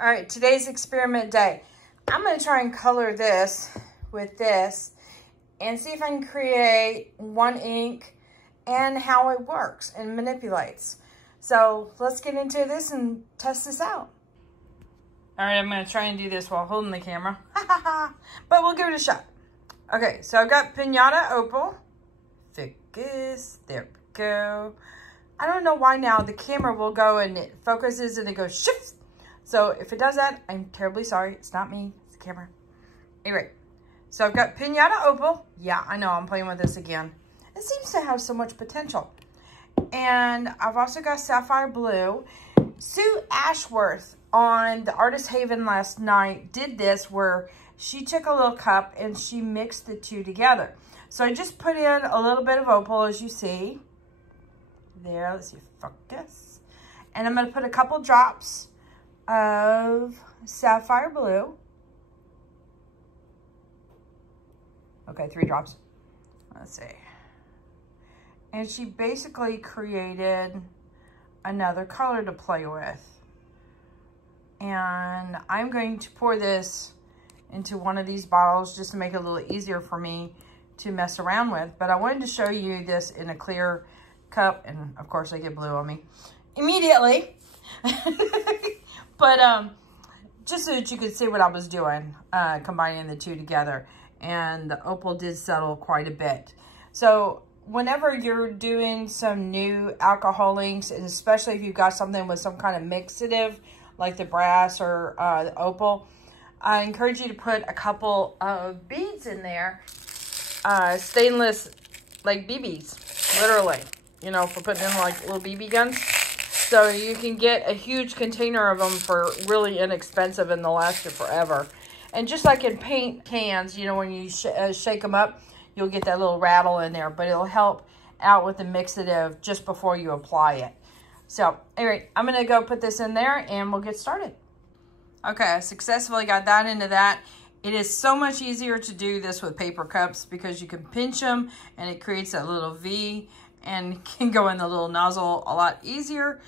All right, today's experiment day. I'm gonna try and color this with this and see if I can create one ink and how it works and manipulates. So let's get into this and test this out. All right, I'm gonna try and do this while holding the camera, but we'll give it a shot. Okay, so I've got Piñata Opal. Focus, there we go. I don't know why now the camera will go and it focuses and it goes shifts. So if it does that, I'm terribly sorry. It's not me, it's the camera. Anyway, so I've got Piñata Opal. Yeah, I know, I'm playing with this again. It seems to have so much potential. And I've also got Sapphire Blue. Sue Ashworth on the Artist Haven last night did this where she took a little cup and she mixed the two together. So I just put in a little bit of opal, as you see. There, let's see, focus. And I'm gonna put a couple drops of Sapphire Blue. Okay, 3 drops. Let's see. And she basically created another color to play with. And I'm going to pour this into one of these bottles just to make it a little easier for me to mess around with. But I wanted to show you this in a clear cup. And of course I get blue on me immediately. But just so that you could see what I was doing, combining the two together. And the opal did settle quite a bit. So whenever you're doing some new alcohol inks, and especially if you've got something with some kind of mixative, like the brass or the opal, I encourage you to put a couple of beads in there, stainless, like BBs, literally, you know, for putting in like little BB guns. So you can get a huge container of them for really inexpensive and they'll last you forever. And just like in paint cans, you know, when you shake them up, you'll get that little rattle in there, but it'll help out with the mixative just before you apply it. So anyway, I'm gonna go put this in there and we'll get started. Okay, I successfully got that into that. It is so much easier to do this with paper cups because you can pinch them and it creates that little V and can go in the little nozzle a lot easier.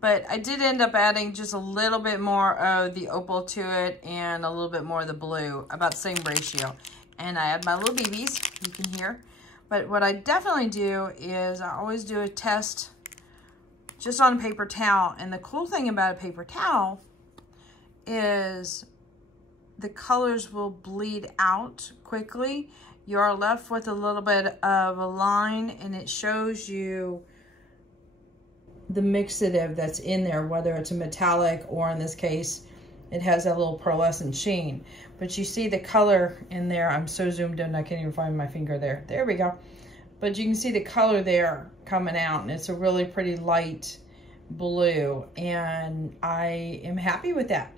But I did end up adding just a little bit more of the opal to it and a little bit more of the blue, about the same ratio. And I add my little BBs, you can hear. But what I definitely do is I always do a test just on a paper towel. And the cool thing about a paper towel is the colors will bleed out quickly. You are left with a little bit of a line and it shows you the mixative that's in there, whether it's a metallic or in this case, it has that little pearlescent sheen. But you see the color in there. I'm so zoomed in, I can't even find my finger there. There we go. But you can see the color there coming out and it's a really pretty light blue and I am happy with that.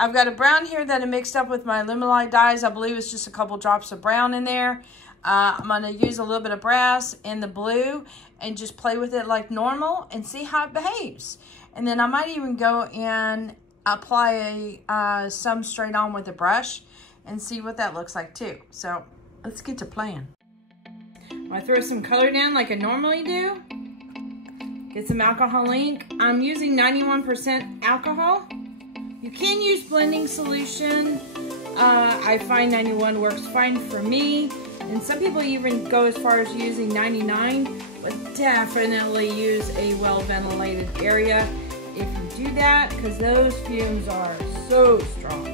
I've got a brown here that I mixed up with my Alumilite dyes. I believe it's just a couple drops of brown in there. I'm gonna use a little bit of brass in the blue and just play with it like normal and see how it behaves. And then I might even go and apply some straight on with a brush and see what that looks like too. So let's get to playing. I throw some color down like I normally do. Get some alcohol ink. I'm using 91% alcohol. You can use blending solution. I find 91 works fine for me. And some people even go as far as using 99, but definitely use a well-ventilated area if you do that, because those fumes are so strong.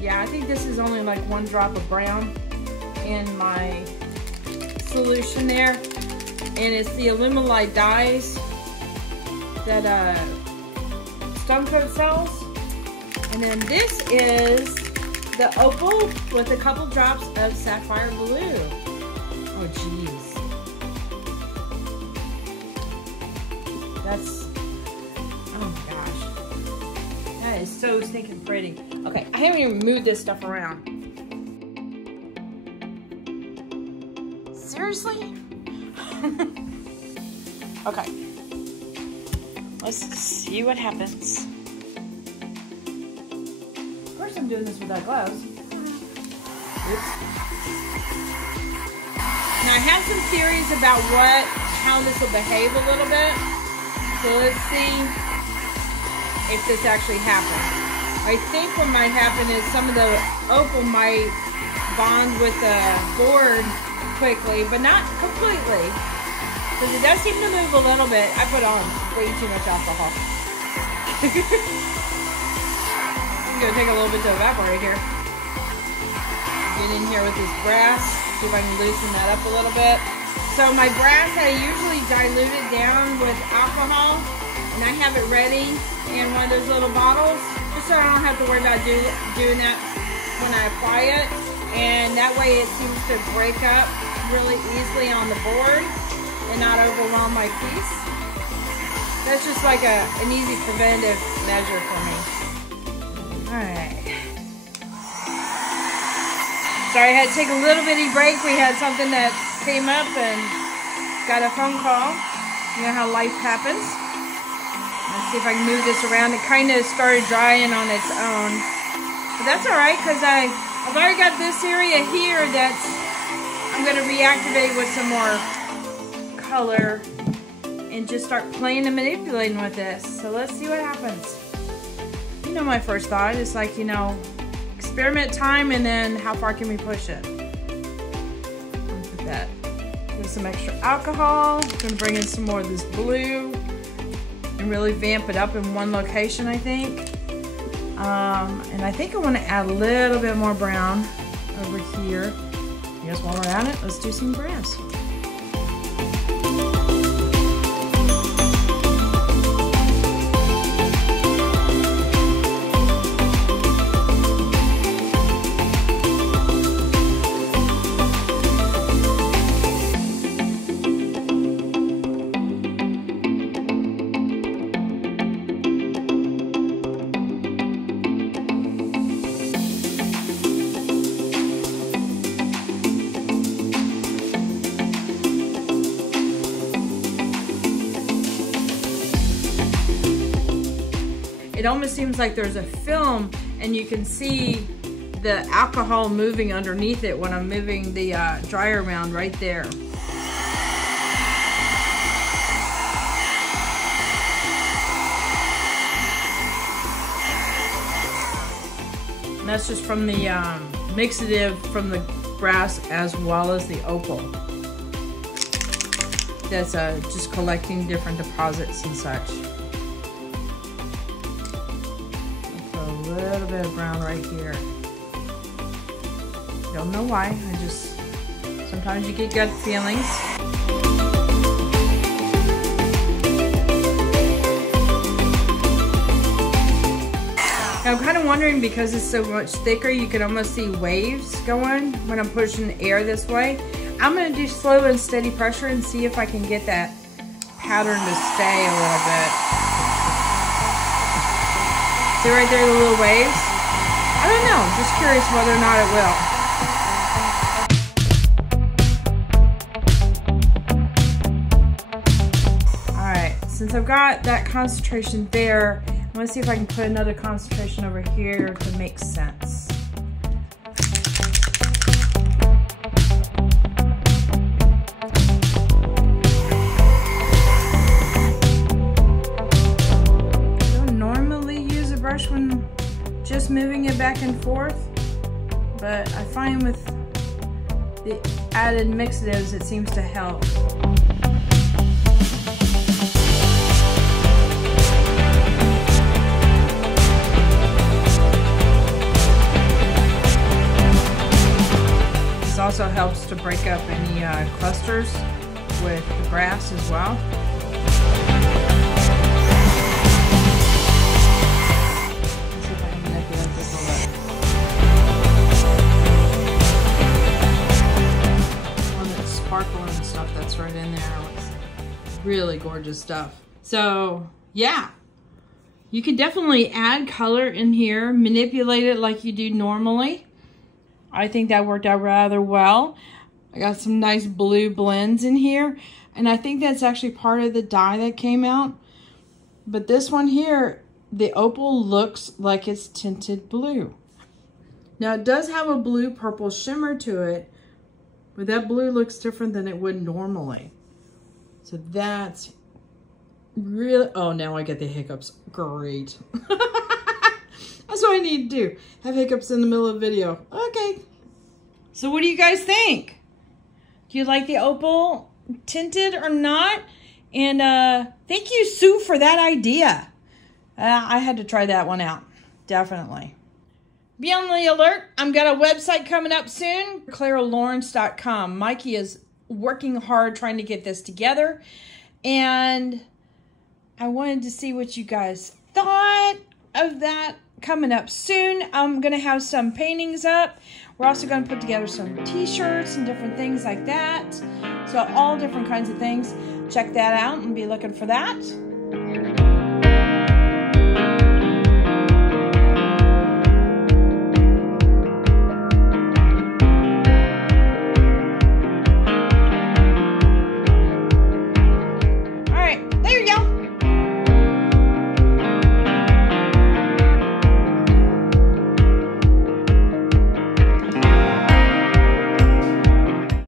Yeah, I think this is only like 1 drop of brown in my solution there. And it's the Alumilite dyes that Stone Coat sells. And then this is the opal with a couple drops of Sapphire Blue. Oh, geez. That's, oh my gosh. That is so stinking pretty. Okay, I haven't even moved this stuff around. Seriously? Okay. Let's see what happens. Of course I'm doing this without gloves. Oops. Now I have some theories about how this will behave a little bit. So let's see if this actually happens. I think what might happen is some of the opal might bond with the board quickly, but not completely. Because it does seem to move a little bit. I put on way too much alcohol. I'm gonna take a little bit to evaporate here. Get in here with this brass, see if I can loosen that up a little bit. So my brass, I usually dilute it down with alcohol, and I have it ready in one of those little bottles, just so I don't have to worry about doing that when I apply it. And that way it seems to break up really easily on the board and not overwhelm my piece. That's just like an easy preventative measure for me. All right. Sorry, I had to take a little bitty break. We had something that came up and got a phone call. You know how life happens. Let's see if I can move this around. It kind of started drying on its own. But that's all right, because I've already got this area here that's I'm going to reactivate with some more color and just start playing and manipulating with this. So let's see what happens. You know, my first thought is like, you know, experiment time, and then how far can we push it? Look at that. With some extra alcohol. I'm going to bring in some more of this blue and really vamp it up in one location, I think. And I think I want to add a little bit more brown over here. I guess while we're at it, let's do some brass. It almost seems like there's a film and you can see the alcohol moving underneath it when I'm moving the dryer around right there. And that's just from the mixative from the brass as well as the opal. That's just collecting different deposits and such. A little bit of brown right here. Don't know why, sometimes you get gut feelings. Now, I'm kind of wondering, because it's so much thicker, you can almost see waves going when I'm pushing air this way. I'm going to do slow and steady pressure and see if I can get that pattern to stay a little bit. See right there, the little waves? I don't know, I'm just curious whether or not it will. All right, since I've got that concentration there, I want to see if I can put another concentration over here to make sense. When just moving it back and forth, but I find with the added mixatives it seems to help. This also helps to break up any clusters with the brass as well. And stuff that's right in there. Really gorgeous stuff. So yeah, you can definitely add color in here, manipulate it like you do normally. I think that worked out rather well. I got some nice blue blends in here, and I think that's actually part of the dye that came out. But this one here, the opal looks like it's tinted blue. Now it does have a blue purple shimmer to it, but that blue looks different than it would normally. So that's really, oh, now I get the hiccups. Great. That's what I need to do. Have hiccups in the middle of the video. Okay. So what do you guys think? Do you like the opal tinted or not? And thank you, Sue, for that idea. I had to try that one out. Definitely. Be on the alert. I've got a website coming up soon. ClaraLawrence.com. Mikey is working hard trying to get this together. And I wanted to see what you guys thought of that. Coming up soon. I'm going to have some paintings up. We're also going to put together some t-shirts and different things like that. So all different kinds of things. Check that out and be looking for that.